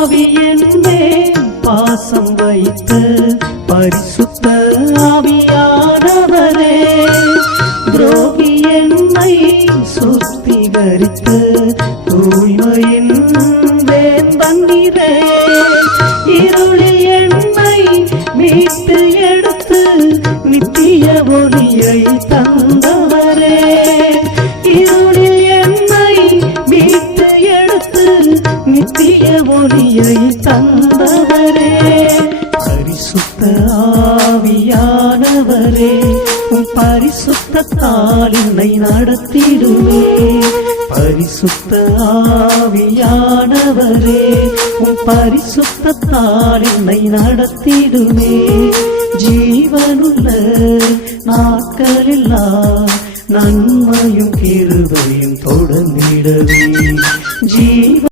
ஆவியின் மேல் பாசம் வைத்த பரிசுத்த ஆவியானவரே, துரோகி என்னை சுத்திகரித்து தூய்மையின் வேந்தன் நீரே. இருளில் என்னை மீட்டு எடுத்து நித்திய ஒளியை தந்தவரே, இருளில் என்னை மீட்டு எடுத்து நித்திய ஒளியை தந்தவரே. பரிசுத்த ஆவியானவரே, உம் பரிசுத்தத்தால் என்னை நடத்திடுவே. பரிசுத்த ஆவியானவரே, உம் பரிசுத்தத்தால் என்னை நடத்திடுவே. ஜீவனுள்ள நாட்களெல்லாம் நன்மையும் கிருபையும் தொடர்ந்திடவே.